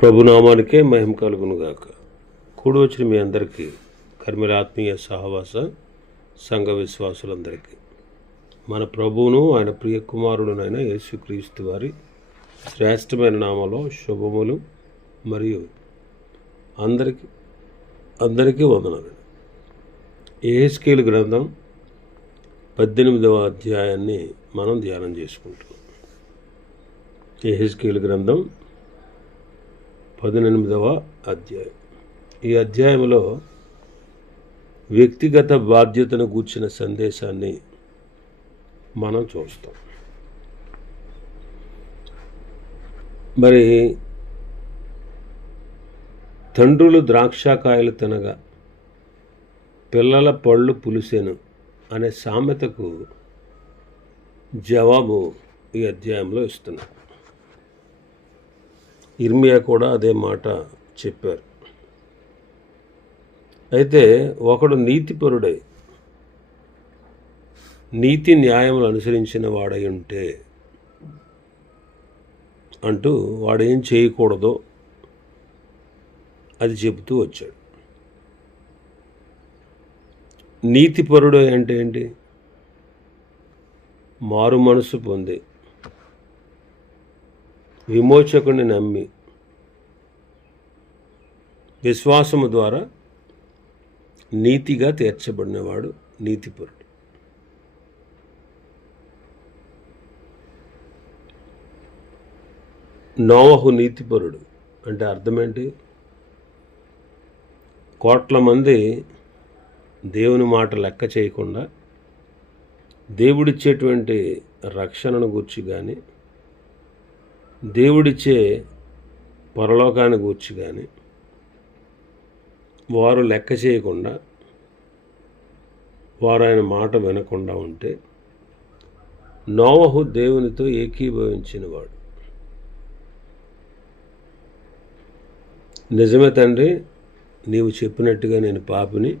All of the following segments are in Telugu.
ప్రభునామానికే మహిమ కలుగునుగాక. కూడి వచ్చిన మీ అందరికీ, కర్మల ఆత్మీయ సహవాస సంఘ విశ్వాసులందరికీ మన ప్రభువును ఆయన ప్రియ కుమారుడునైన యేసుక్రీస్తు వారి శ్రేష్టమైన నామంలో శుభములు మరియు అందరికీ వందనాలు. యెహెజ్కేలు గ్రంథం 18వ అధ్యాయాన్ని మనం ధ్యానం చేసుకుంటున్నాం. యెహెజ్కేలు గ్రంథం 18వ అధ్యాయం. ఈ అధ్యాయంలో వ్యక్తిగత బాధ్యతను గూర్చిన సందేశాన్ని మనం చూస్తాం. మరి తండ్రులు ద్రాక్షకాయలు తినగా పిల్లల పళ్ళు పులిసెను అనే సామెతకు జవాబు ఈ అధ్యాయంలో ఇస్తున్నారు. ఇర్మియా కూడా అదే మాట చెప్పారు. అయితే ఒకడు నీతిపరుడై నీతి న్యాయములు అనుసరించిన వాడై ఉంటే అంటూ వాడేం చేయకూడదో అది చెబుతూ వచ్చాడు. నీతిపరుడు అంటే ఏంటి? మారు మనసు పొంది విమోచకుని నమ్మి విశ్వాసము ద్వారా నీతిగా తీర్చబడినవాడు నీతిపరుడు. నోవహు నీతిపరుడు అంటే అర్థమేంటి? కోట్ల మంది దేవుని మాట లెక్క చేయకుండా దేవుడిచ్చేటువంటి రక్షణను గూర్చి కానీ దేవుడిచ్చే పరలోకాన్ని గూర్చి కానీ వారు లెక్క చేయకుండా వారు ఆయన మాట వినకుండా ఉంటే నోవహు దేవునితో ఏకీభవించినవాడు. నిజమే తండ్రి, నీవు చెప్పినట్టుగా నేను పాపిని,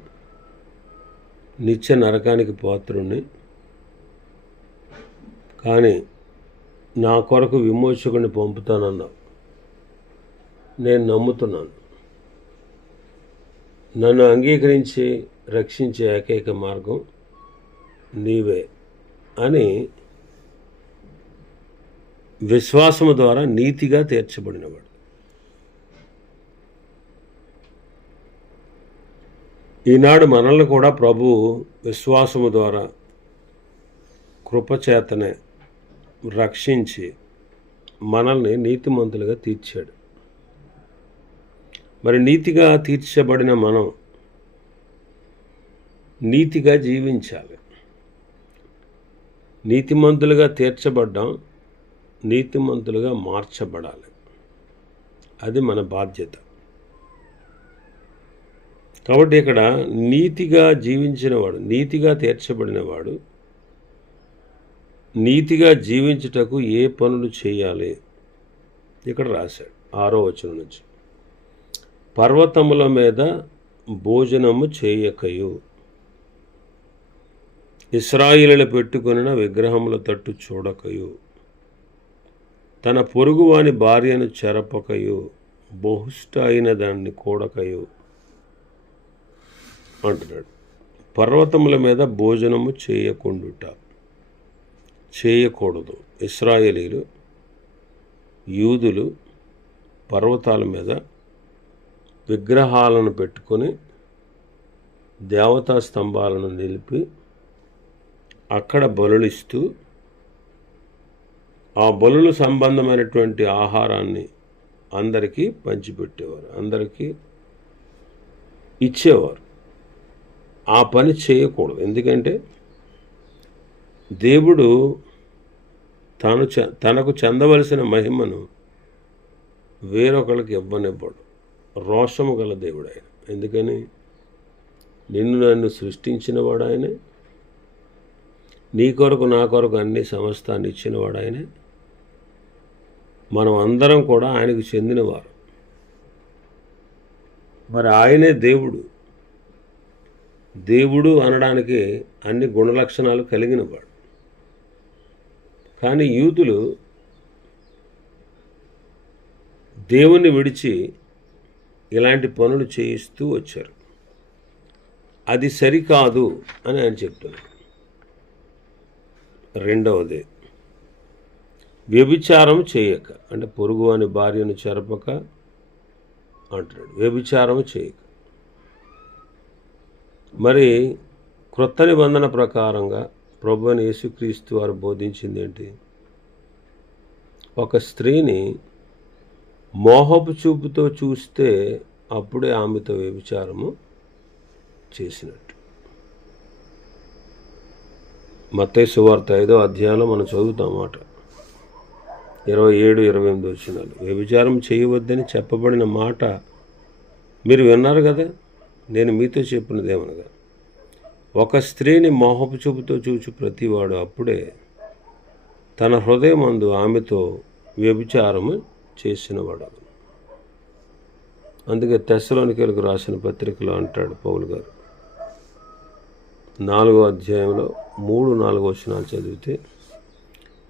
నిత్య నరకానికి పాత్రుణ్ణి, కానీ నా కొరకు విమోచకుని పంపుతానన్నావు. నేను నమ్ముతున్నాను. నన్ను అంగీకరించి రక్షించే ఏకైక మార్గం నీవే అని విశ్వాసము ద్వారా నీతిగా తీర్చబడినవాడు. ఈనాడు మనల్ని కూడా ప్రభువు విశ్వాసము ద్వారా కృపచేతనే రక్షించి మనల్ని నీతిమంతులుగా తీర్చాడు. మరి నీతిగా తీర్చబడిన మనం నీతిగా జీవించాలి. నీతిమంతులుగా తీర్చబడ్డాం, నీతిమంతులుగా మార్చబడాలి. అది మన బాధ్యత. కాబట్టి ఇక్కడ నీతిగా జీవించినవాడు, నీతిగా తీర్చబడినవాడు నీతిగా జీవించుటకు ఏ పనులు చేయాలి ఇక్కడ రాశాడు. 6వ వచనం నుంచి, పర్వతముల మీద భోజనము చేయకయు, ఇశ్రాయేలులు పెట్టుకొనిన విగ్రహముల తట్టు చూడకయు, తన పొరుగువాని భార్యను చెరపకయు, బహుష్ట అయిన దాన్ని కూడకయు అంటున్నాడు. పర్వతముల మీద భోజనము చేయకూడదు. ఇశ్రాయేలీలు, యూదులు పర్వతాల మీద విగ్రహాలను పెట్టుకొని దేవతా స్తంభాలను నిలిపి అక్కడ బలులిస్తూ ఆ బలులు సంబంధమైనటువంటి ఆహారాన్ని అందరికీ పంచిపెట్టేవారు, అందరికీ ఇచ్చేవారు. ఆ పని చేయకూడదు. ఎందుకంటే దేవుడు తనకు చెందవలసిన మహిమను వేరొకరికి ఇవ్వనివ్వడు. రోషము గల దేవుడు ఆయన. ఎందుకని? నన్ను సృష్టించినవాడు ఆయనే, నీ కొరకు నా కొరకు అన్ని సమస్తాన్ని ఇచ్చినవాడు ఆయనే. మనం అందరం కూడా ఆయనకు చెందినవారు. మరి ఆయనే దేవుడు అనడానికి అన్ని గుణలక్షణాలు కలిగినవాడు. కానీ యూదులు దేవుణ్ణి విడిచి ఇలాంటి పనులు చేయిస్తూ వచ్చారు. అది సరికాదు అని ఆయన చెప్తున్నాడు. రెండవది, వ్యభిచారం చేయక, అంటే పొరుగు అని భార్యను చెరపక అంటున్నాడు. వ్యభిచారం చేయక. మరి క్రొత్త నిబంధన ప్రకారంగా ప్రభువైన యేసుక్రీస్తు వారు బోధించింది ఏంటి? ఒక స్త్రీని మోహపు చూపుతో చూస్తే అప్పుడే ఆమెతో వ్యభిచారము చేసినట్టు. మత్తయి సువార్త 5వ అధ్యాయంలో మనం చదువుతాం మాట 27-28 వచనాలు. వ్యభిచారం చేయవద్దని చెప్పబడిన మాట మీరు విన్నారు కదా. నేను మీతో చెప్పినదేమనగా, ఒక స్త్రీని మోహపు చూపుతో చూచి ప్రతివాడు అప్పుడే తన హృదయమందు ఆమెతో వ్యభిచారము చేసినవాడు. అందుకే తెస్సలోనికీయులకు రాసిన పత్రికలో అంటాడు పౌలు గారు, 4వ అధ్యాయంలో 3-4 వచనాలు చదివితే,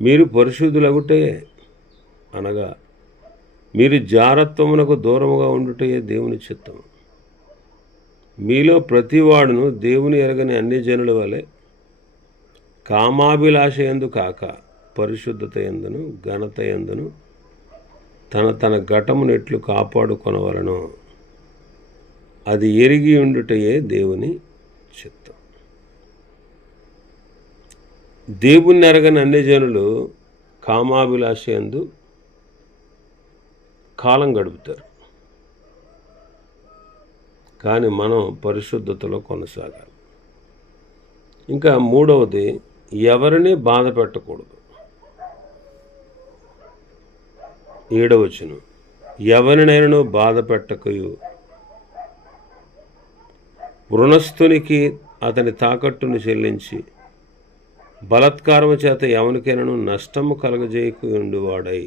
మీరు పరిశుద్ధులగుటే అనగా మీరు జారత్వమునకు దూరముగా ఉండుటయే దేవుని చిత్తం. మీలో ప్రతివాడును దేవుని ఎరగని అన్ని జనుల వలె కామాభిలాష యందు కాక పరిశుద్ధత యందును ఘనత యందును తన ఘటమును ఎట్లు కాపాడుకొనవలెనో అది ఎరిగి ఉండుటయే దేవుని చిత్తం. దేవుని ఎరగని అన్ని జనులు కామాభిలాష యందు కాలం గడుపుతారు, కానీ మనం పరిశుద్ధతలో కొనసాగాలి. ఇంకా మూడవది, ఎవరిని బాధ పెట్టకూడదు. 7వ వచనం, ఎవరినైనా బాధ పెట్టకయు రుణస్థునికి అతని తాకట్టును చెల్లించి బలత్కారము చేత ఎవరికైనాను నష్టము కలగజేయకుండువాడై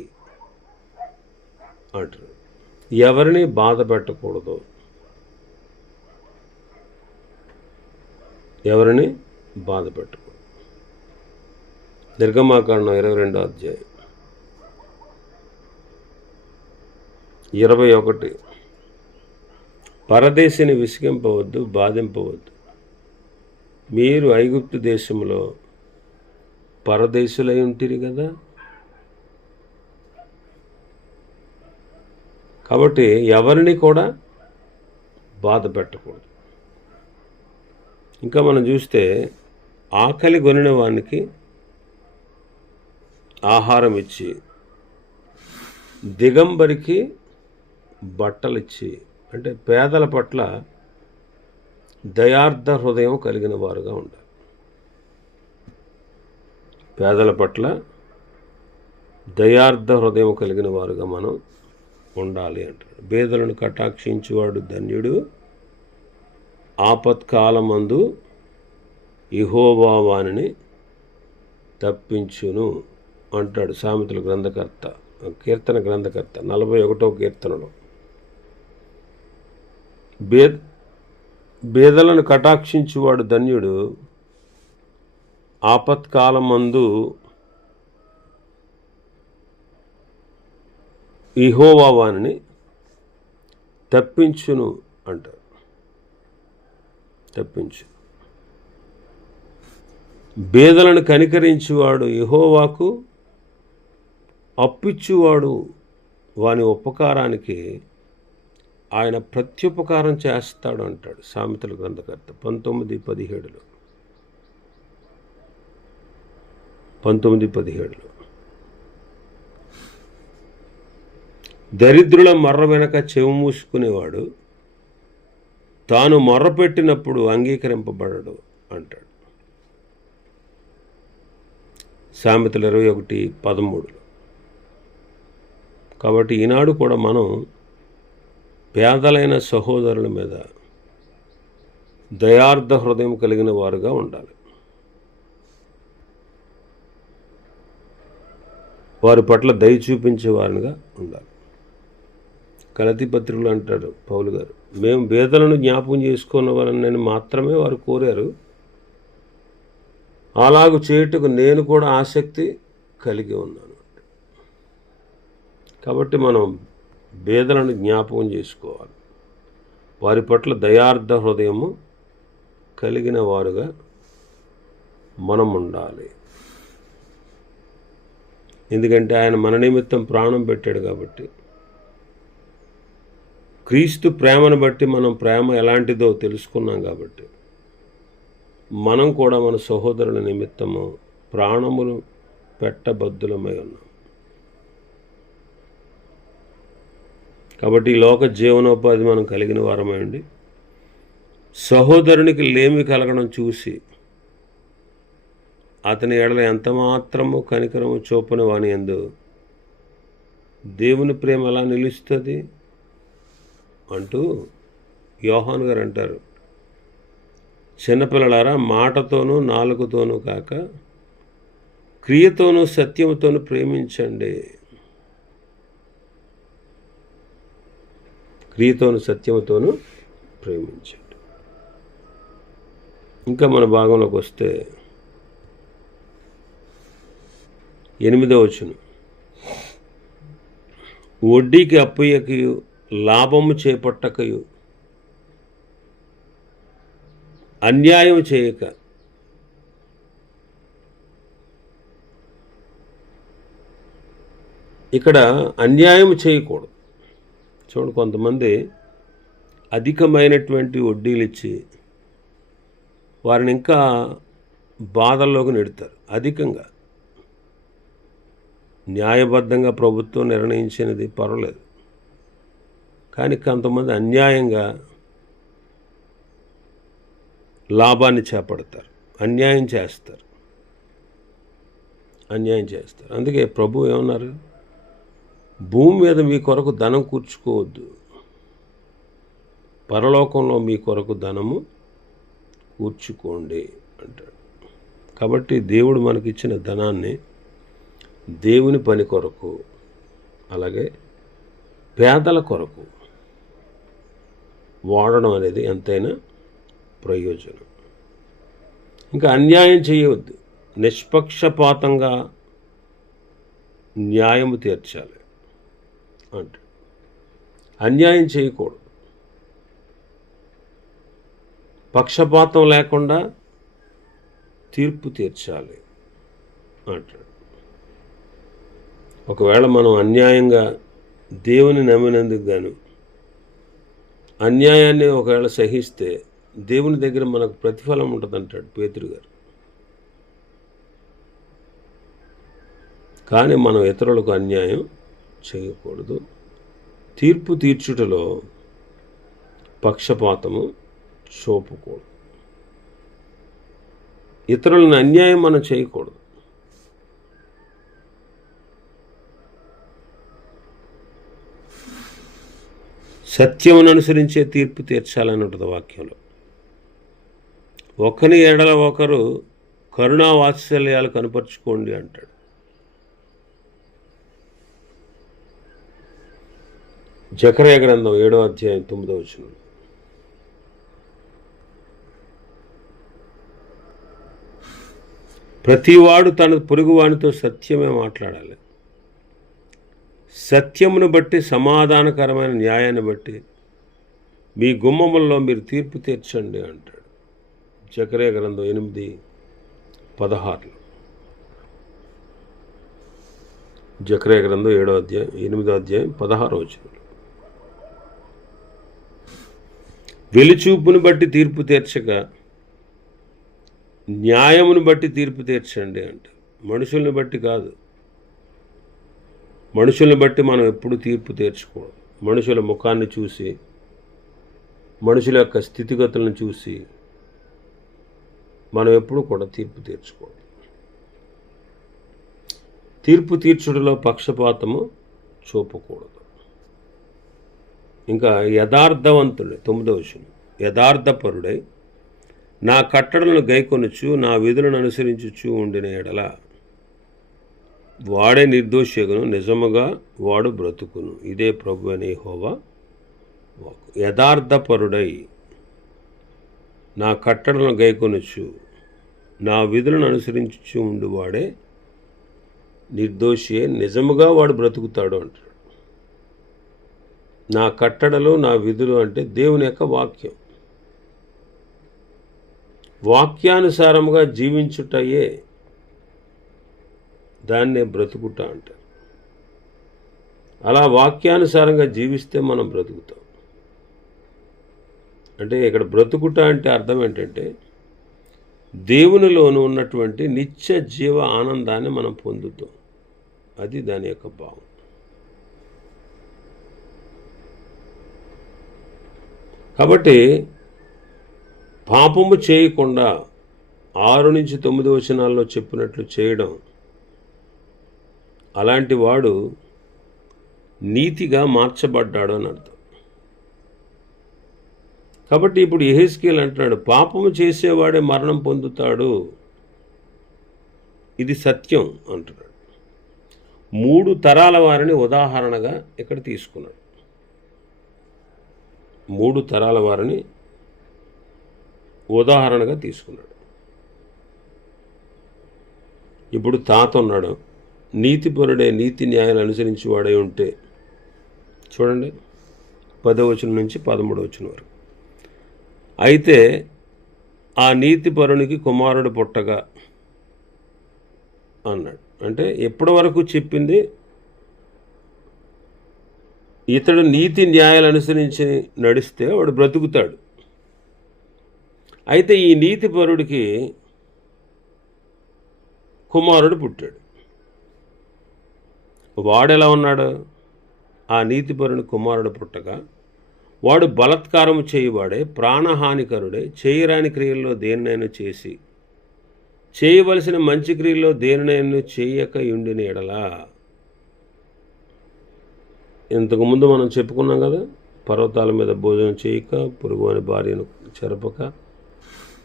అంటారు. ఎవరిని బాధ పెట్టకూడదు, ఎవరిని బాధ పెట్టకూడదు. నిర్గమాకాండం 22వ అధ్యాయం 21, పరదేశిని విసిగింపవద్దు, బాధింపవద్దు. మీరు ఐగుప్తు దేశంలో పరదేశులై ఉంటిరి కదా. కాబట్టి ఎవరిని కూడా బాధ పెట్టకూడదు. ఇంకా మనం చూస్తే ఆకలి కొనిన వానికి ఆహారం ఇచ్చి, దిగంబరికి బట్టలిచ్చి, అంటే పేదల పట్ల దయార్థ హృదయం కలిగిన వారుగా ఉండాలి. పేదల పట్ల దయార్థ హృదయం కలిగిన వారుగా మనం ఉండాలి అంటాడు. బేదలను కటాక్షించువాడు ధన్యుడు, ఆపత్కాలమందు యెహోవా వానిని తప్పించును అంటాడు సామెతల గ్రంథకర్త, కీర్తన గ్రంథకర్త 41వ కీర్తనలో. బేదలను కటాక్షించువాడు ధన్యుడు, ఆపత్కాలమందు యెహోవా వానిని తప్పించును అంటారు. తప్పించు. బేదలను కనికరించువాడు యెహోవాకు అప్పిచ్చువాడు, వాని ఉపకారానికి ఆయన ప్రత్యుపకారం చేస్తాడు అంటాడు సామెతల గ్రంథకర్త 19:17. 19:17 దరిద్రుల మర్ర వెనక చెవు మూసుకునేవాడు తాను మొర్రపెట్టినప్పుడు అంగీకరింపబడడు అంటాడు సామెతలు 21:13. కాబట్టి ఈనాడు కూడా మనం పేదలైన సహోదరుల మీద దయార్థ హృదయం కలిగిన వారుగా ఉండాలి. వారి పట్ల దయ చూపించే వారిగా ఉండాలి. గలతీ పత్రికలు అంటాడు పౌలు గారు, మేము బేదలను జ్ఞాపకం చేసుకున్న వారని మాత్రమే వారు కోరారు, అలాగూ చేయుటకు నేను కూడా ఆసక్తి కలిగి ఉన్నాను. కాబట్టి మనం పేదలను జ్ఞాపకం చేసుకోవాలి. వారి పట్ల దయార్థ హృదయము కలిగిన వారుగా మనం ఉండాలి. ఎందుకంటే ఆయన మన నిమిత్తం ప్రాణం పెట్టాడు కాబట్టి. క్రీస్తు ప్రేమను బట్టి మనం ప్రేమ ఎలాంటిదో తెలుసుకున్నాం కాబట్టి మనం కూడా మన సహోదరుల నిమిత్తము ప్రాణములు పెట్టబద్దులమై ఉన్నాం. కాబట్టి ఈ లోక జీవనోపాధి మనం కలిగిన వారమైండి సహోదరునికి లేమి కలగడం చూసి అతని ఎడల ఎంత మాత్రము కనికరము చూపని వాని యందు దేవుని ప్రేమ ఎలా నిలుస్తుంది అంటూ యోహాను గారు అంటారు, చిన్నపిల్లలారా, మాటతోనూ నాలుగుతోనూ కాక క్రియతోనూ సత్యముతోనూ ప్రేమించండి. క్రియతోనూ సత్యముతోనూ ప్రేమించండి. ఇంకా మన భాగంలోకి వస్తే 8వ వచనం, వడ్డీకి అప్పుయ్యకయు లాభము చేపట్టకయు అన్యాయం చేయక ఇక్కడ అన్యాయం చేయకూడదు. చూడండి, కొంతమంది అధికమైనటువంటి వడ్డీలు ఇచ్చి వారిని ఇంకా బాధల్లోకి నెడతారు. అధికంగా న్యాయబద్ధంగా ప్రభుత్వం నిర్ణయించినది పర్వాలేదు, కానీ కొంతమంది అన్యాయంగా లాభాన్ని చేపడతారు, అన్యాయం చేస్తారు. అందుకే ప్రభు ఏమన్నారు, భూమి మీద మీ కొరకు ధనం కూర్చుకోవద్దు, పరలోకంలో మీ కొరకు ధనము కూర్చుకోండి అంటాడు. కాబట్టి దేవుడు మనకిచ్చిన ధనాన్ని దేవుని పని కొరకు, అలాగే పేదల కొరకు వాడడం అనేది ఎంతైనా ప్రయోజనం. ఇంకా అన్యాయం చేయవద్దు, నిష్పక్షపాతంగా న్యాయము తీర్చాలి అంట. అన్యాయం చేయకూడదు, పక్షపాతం లేకుండా తీర్పు తీర్చాలి అంటాడు. ఒకవేళ మనం అన్యాయంగా దేవుని నమ్మినందుకు గాను అన్యాయాన్ని ఒకవేళ సహిస్తే దేవుని దగ్గర మనకు ప్రతిఫలం ఉంటుంది అంటాడు పేతురు గారు. కానీ మనం ఇతరులకు అన్యాయం చేయకూడదు. తీర్పు తీర్చుటలో పక్షపాతము చూపకూడదు. ఇతరులను అన్యాయం మనం చేయకూడదు. సత్యమును అనుసరించే తీర్పు తీర్చాలని ఉంటుంది వాక్యంలో. ఒకరి ఎడల ఒకరు కరుణా వాత్సల్యాలు కనపరుచుకోండి అంటాడు. జకర్యా గ్రంథం 7వ అధ్యాయం 9వ వచనం, ప్రతివాడు తన పొరుగువానితో సత్యమే మాట్లాడాలి, సత్యమును బట్టి సమాధానకరమైన న్యాయాన్ని బట్టి మీ గుమ్మములలో మీరు తీర్పు తీర్చండి అంటాడు. జకర్యా గ్రంథం 8:16. జకర్యా గ్రంథం 8వ అధ్యాయం 16వ వచనం, వెలిచూపును బట్టి తీర్పు తీర్చక న్యాయమును బట్టి తీర్పు తీర్చండి అంటారు. మనుషుల్ని బట్టి కాదు. మనుషుల్ని బట్టి మనం ఎప్పుడు తీర్పు తీర్చకూడదు. మనుషుల ముఖాన్ని చూసి, మనుషుల యొక్క స్థితిగతులను చూసి మనం ఎప్పుడు కూడా తీర్పు తీర్చకూడదు. తీర్పు తీర్చుటలో పక్షపాతము చూపకూడదు. ఇంకా యథార్థవంతుడు 9వ వచనం, యథార్థపరుడై నా కట్టడలను గైకొనుచు నా విధులను అనుసరించుచు ఉండిన ఎడల వాడే నిర్దోషియగును, నిజముగా వాడు బ్రతుకును. ఇదే ప్రభు అని యెహోవా వాక్కు. యథార్థపరుడై నా కట్టడలను గైకొనుచు నా విధులను అనుసరించుచు ఉండువాడే నిర్దోషియే, నిజముగా వాడు బ్రతుకుతాడు అంటాడు. నా కట్టడలు, నా విధులు అంటే దేవుని యొక్క వాక్యం. వాక్యానుసారముగా జీవించుటయే దాన్నే బ్రతుకుట అంటారు. అలా వాక్యానుసారంగా జీవిస్తే మనం బ్రతుకుతాం. అంటే ఇక్కడ బ్రతుకుట అంటే అర్థం ఏంటంటే దేవునిలోను ఉన్నటువంటి నిత్య జీవ ఆనందాన్ని మనం పొందుతాం. అది దాని యొక్క భావం. కాబట్టి పాపము చేయకుండా 6 నుంచి 9 వచనాల్లో చెప్పినట్లు చేయడం, అలాంటి వాడు నీతిగా మార్చబడ్డాడు అని అర్థం. కాబట్టి ఇప్పుడు యెహెజ్కేలు అంటున్నాడు, పాపము చేసేవాడే మరణం పొందుతాడు, ఇది సత్యం అంటున్నాడు. 3 తరాల వారిని ఉదాహరణగా ఇక్కడ తీసుకున్నాడు. 3 తరాల వారిని ఉదాహరణగా తీసుకున్నాడు. ఇప్పుడు తాత ఉన్నాడు, నీతిపరుడే, నీతి న్యాయాలు అనుసరించేవాడై ఉంటే, చూడండి 10వ వచనం నుంచి 13వ వచనం వరకు. అయితే ఆ నీతిపరునికి కుమారుడు పుట్టగా అన్నాడు. అంటే ఎప్పటి వరకు చెప్పింది, ఇతడు నీతి న్యాయాలు అనుసరించి నడిస్తే వాడు బ్రతుకుతాడు. అయితే ఈ నీతిపరుడికి కుమారుడు పుట్టాడు. వాడెలా ఉన్నాడు? ఆ నీతిపరుని కుమారుడు పుట్టగా వాడు బలత్కారము చేయవాడే, ప్రాణహానికరుడే, చేయరాని క్రియల్లో దేనినైనా చేసి చేయవలసిన మంచి క్రియల్లో దేనినైనా చేయక ఉండిన ఎడలా. ఇంతకుముందు మనం చెప్పుకున్నాం కదా, పర్వతాల మీద భోజనం చేయక, పొరుగువాని భార్యను చెరపక,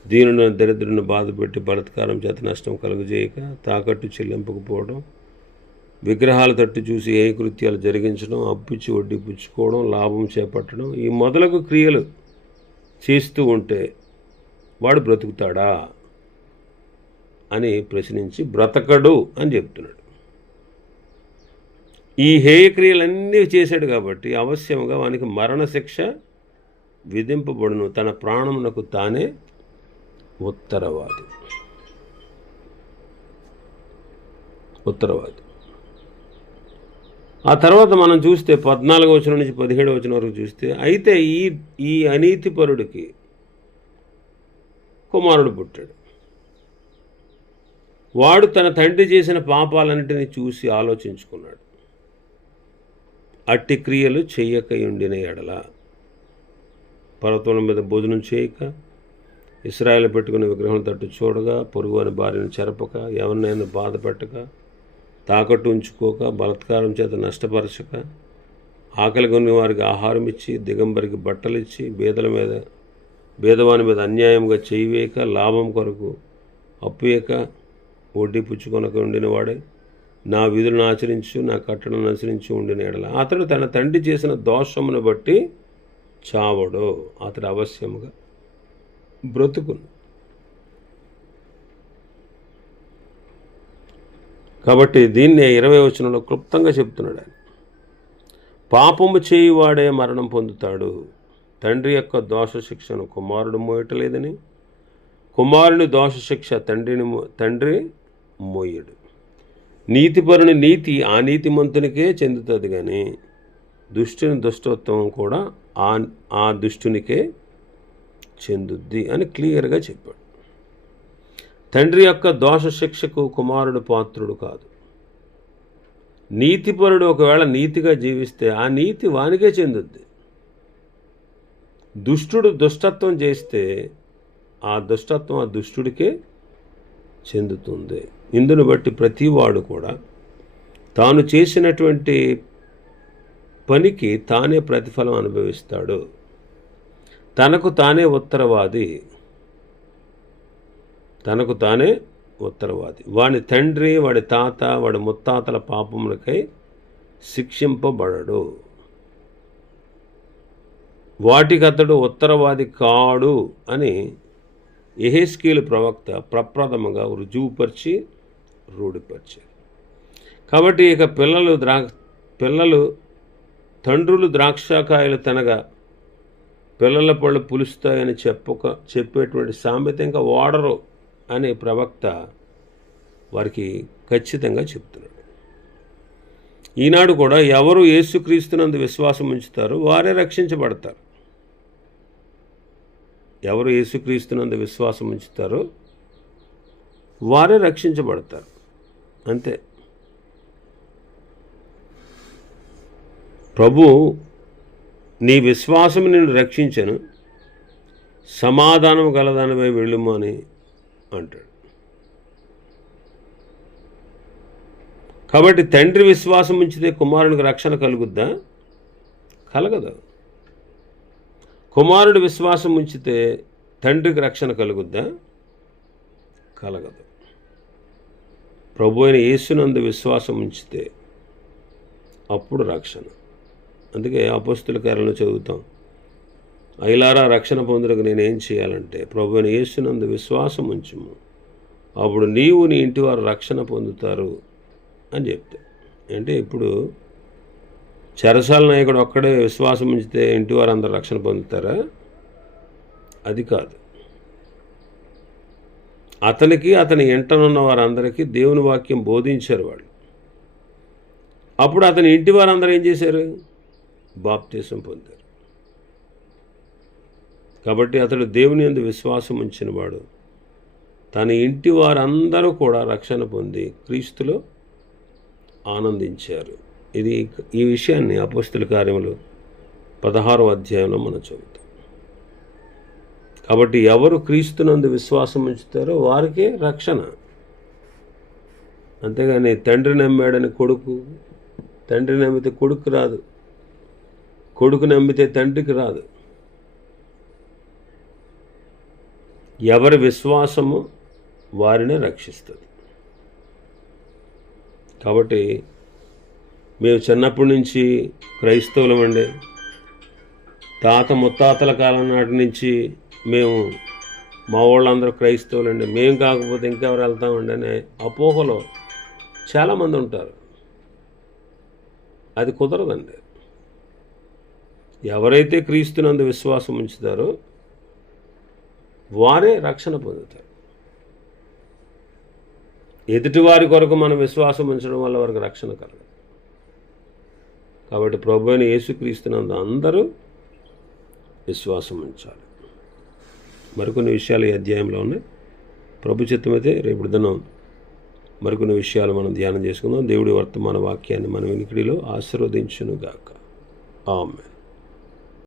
దీనుని దరిద్రుని బాధపెట్టి బలత్కారం చేత నష్టం కలుగజేయక, తాకట్టు చెల్లింపకపోవడం, విగ్రహాల తట్టు చూసి ఏ కృత్యాలు జరిగించడం, అప్పిచ్చి వడ్డీ పుచ్చుకోవడం, లాభం చేపట్టడం, ఈ మొదలగు క్రియలు చేస్తూ ఉంటే వాడు బ్రతుకుతాడా అని ప్రశ్నించి బ్రతకడు అని చెప్తున్నాడు. ఈ హేయక్రియలన్నీ చేశాడు కాబట్టి అవశ్యముగా వానికి మరణశిక్ష విధింపబడును, తన ప్రాణమునకు తానే ఉత్తరవాది. ఆ తర్వాత మనం చూస్తే 14వ వచనం నుంచి 17వ వచనం వరకు చూస్తే, అయితే ఈ అనీతిపరుడికి కుమారుడు పుట్టాడు. వాడు తన తండ్రి చేసిన పాపాలన్నిటినీ చూసి ఆలోచించుకున్నాడు. అట్టి క్రియలు చెయ్యక ఉండిన ఎడల, పర్వతం మీద భోజనం చేయక, ఇశ్రాయేలు పెట్టుకుని విగ్రహం తట్టు చూడగా, పొరుగు అని భార్యను చెరపక, ఎవరినైనా బాధ పెట్టక, తాకట్టు ఉంచుకోక, బలత్కారం చేత నష్టపరచక, ఆకలి కొన్ని వారికి ఆహారం ఇచ్చి, దిగంబరికి బట్టలు ఇచ్చి, బేదవాని మీద అన్యాయంగా చేయవేయక, లాభం కొరకు అప్పుయేక, వడ్డీ పుచ్చుకొనక ఉండిన వాడే, నా విధులను ఆచరించు, నా కట్టడలను అనుసరించి ఉండిన ఎడల అతడు తన తండ్రి చేసిన దోషమును బట్టి చావడు, అతడు అవశ్యముగా బ్రతుకును. కాబట్టి దీన్నే 20వ వచనంలో క్లుప్తంగా చెప్తున్నాడు ఆయన. పాపము చేయువాడే మరణం పొందుతాడు, తండ్రి యొక్క దోష శిక్షను కుమారుడు మోయటలేదని, కుమారుని దోష శిక్ష తండ్రి మోయడు. నీతిపరుని నీతి ఆ నీతిమంతునికే చెందుతుంది, కానీ దుష్టుని దుష్టత్వం కూడా ఆ దుష్టునికే చెందుద్ది అని క్లియర్గా చెప్పాడు. తండ్రి యొక్క దోష శిక్షకు కుమారుడు పాత్రుడు కాదు. నీతిపరుడు ఒకవేళ నీతిగా జీవిస్తే ఆ నీతి వానికే చెందుద్ది. దుష్టుడు దుష్టత్వం చేస్తే ఆ దుష్టత్వం ఆ దుష్టుడికే చెందుతుంది. ఇందును బట్టి ప్రతివాడు కూడా తాను చేసినటువంటి పనికి తానే ప్రతిఫలం అనుభవిస్తాడు. తనకు తానే ఉత్తరవాది. వాడి తండ్రి, వాడి తాత, వాడి ముత్తాతల పాపములకై శిక్షింపబడడు. వాటికతడు ఉత్తరవాది కాడు అని యెహెజ్కేలు ప్రవక్త ప్రప్రథమంగా రూఢిపరిచారు. కాబట్టి ఇక పిల్లలు తండ్రులు ద్రాక్షకాయలు తినగా పిల్లల పళ్ళు పులుస్తాయని చెప్పేటువంటి సామెత ఇంకా వాడరు అనే ప్రవక్త వారికి ఖచ్చితంగా చెప్తున్నాడు. ఈనాడు కూడా ఎవరు యేసుక్రీస్తునందు విశ్వాసం ఉంచుతారో వారే రక్షించబడతారు. ఎవరు యేసుక్రీస్తునందు విశ్వాసం ఉంచుతారో వారే రక్షించబడతారు. అంతే. ప్రభు నీ విశ్వాసం నిన్ను రక్షించను, సమాధానం గలదానిపై వెళ్ళుము అని అంటాడు. కాబట్టి తండ్రి విశ్వాసం ఉంచితే కుమారునికి రక్షణ కలుగుద్దా? కలగదు. కుమారుడు విశ్వాసం ఉంచితే తండ్రికి రక్షణ కలుగుద్దా? కలగదు. ప్రభు అయిన యేసునందు విశ్వాసం ఉంచితే అప్పుడు రక్షణ. అందుకే అపోస్తుల కార్యాలను చదువుతాం, అయిలారా రక్షణ పొందుటకు నేనేం చేయాలంటే ప్రభు అయిన యేసునందు విశ్వాసం ఉంచుము, అప్పుడు నీవు నీ ఇంటి వారు రక్షణ పొందుతారు అని చెప్తా. అంటే ఇప్పుడు చెరసాల నాయకుడు ఒక్కడే విశ్వాసం ఉంచితే ఇంటి వారు అందరూ రక్షణ పొందుతారా? అది కాదు. అతనికి అతని ఇంటనున్న వారందరికీ దేవుని వాక్యం బోధించారు వాళ్ళు. అప్పుడు అతని ఇంటి వారందరూ ఏం చేశారు? బాప్తీసం పొందారు. కాబట్టి అతడు దేవుని యందు విశ్వాసం ఉంచినవాడు. తన ఇంటి వారందరూ కూడా రక్షణ పొంది క్రీస్తులో ఆనందించారు. ఈ విషయాన్ని అపోస్తుల కార్యములు 16వ అధ్యాయంలో మనం చదువుతాం. కాబట్టి ఎవరు క్రీస్తునందు విశ్వాసం ఉంచుతారో వారికే రక్షణ. అంతేగాని తండ్రి నమ్మాడని తండ్రి నమ్మితే కొడుకు రాదు, కొడుకు నమ్మితే తండ్రికి రాదు. ఎవరి విశ్వాసము వారినే రక్షిస్తుంది. కాబట్టి మేము చిన్నప్పటి నుంచి క్రైస్తవులమండి, తాత ముత్తాతల కాలం నాటి నుంచి మేము మా వాళ్ళందరూ క్రైస్తవులండి, మేము కాకపోతే ఇంకెవరు వెళ్తామండి అనే అపోహలో చాలామంది ఉంటారు. అది కుదరదండి. ఎవరైతే క్రీస్తునందు విశ్వాసం ఉంచుతారో వారే రక్షణ పొందుతారు. ఎదుటివారి కొరకు మనం విశ్వాసం ఉంచడం వల్ల వారికి రక్షణ కలగదు. కాబట్టి ప్రభు అయిన యేసుక్రీస్తునందు అందరూ విశ్వాసం ఉంచాలి. మరికొన్ని విషయాలు ఈ అధ్యాయంలో ఉన్నాయి. ప్రభు చిత్తమైతే రేపు దినం మరికొన్ని విషయాలు మనం ధ్యానం చేసుకుందాం. దేవుడి వర్తమాన వాక్యాన్ని మన వినికిడిలో ఆశీర్వదించును గాక. ఆమేన్.